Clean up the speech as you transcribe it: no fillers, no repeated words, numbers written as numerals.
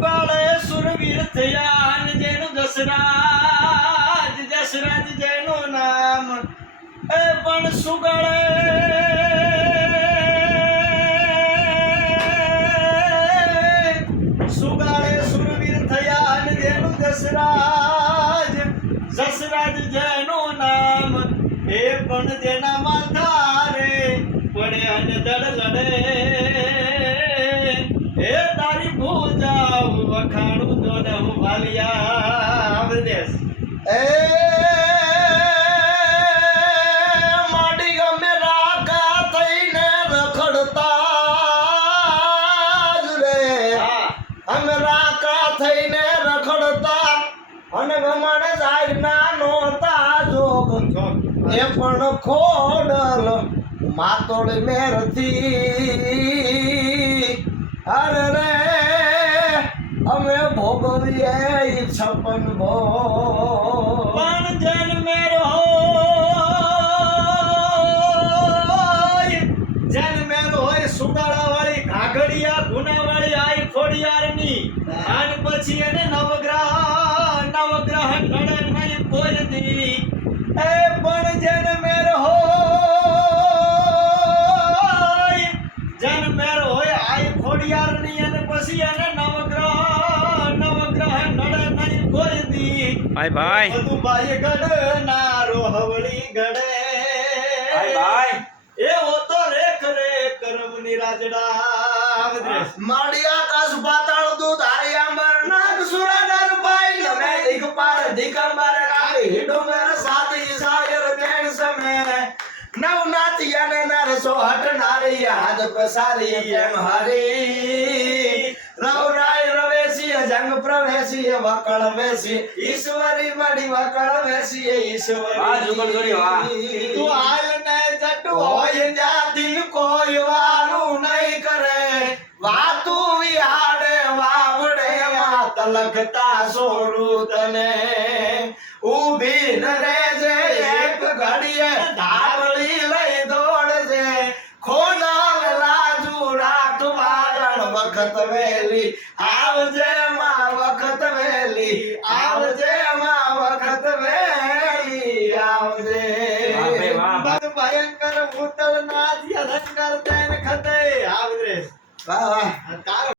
સુગાળે સુરવીર થયા ને જેનું જસરાજ જેનું નામ એ પણ સુગાળે સુરવીર થયા ને જેનું જસરાજ જેનું નામ એ પણ જેના માથા રે પડે અને દડ લડે એ તારી ભૂજા વખાણું દોડું વાલિયા વિદેશ એ માડી ગમે રાકા થઈને રખડતા જ રે અમે રાકા થઈને રખડતા અને ગમણ જાય ના નોતા જોગ એ પણ ખોડલ માતોડ મેરથી અરે રે અમે ભોગવીએ ઈ છપન ભોગ પણ જન્મેર હોય સુગાળા વાળી ઘાઘડિયા ગુના વાળી આઈ ખોડિયારની અને પછી એને નવગ્રહ નડે નહીં કોઈ દી એ પણ જન્મેર હોય આઈ ખોડિયારની અને પછી એને નવગ્રહ નડે નહીં કોઈ દી ભાઈ બધું ભાઈ ગડનારો હવળી ગડે ભાઈ એવો તો રેખ કરમની રાજડા માળિયા કાસ પાતાળ દૂધ આર્યા મર નાગ સુરનર ભાઈ નમે દિગપાર દિગંબર કાળી ડુંગર સાતી સાયર કેણ સમે નવનાથિયા ને નરસો હટનારી હાથ પસારી કેમ હરી રવરાય રવેસી જંગ પ્રવેશી વકળ વેસી ઈશ્વરી મડી વકળ વેસી ઈશ્વરી વાહ જુગલ જોડી વાહ તું હાલ ને જટુ હોય જા દિલ કોઈ વારું નહીં કરે વાતું વિહાડે વાવડે માં તલકતા સોડું તને ઊભી ન રહેજે એક ઘડીએ ધાવળી લઈ દોડજે ખોનાલ લાજુ રાખવા રણ વખત વેલી આવજે માં વખત વેલી આવજે માં વખત વેલી આવજે ભયંકર ભૂતળ ના ધ્યાન કરતે ખતે આવજે વાહ વાહ તારો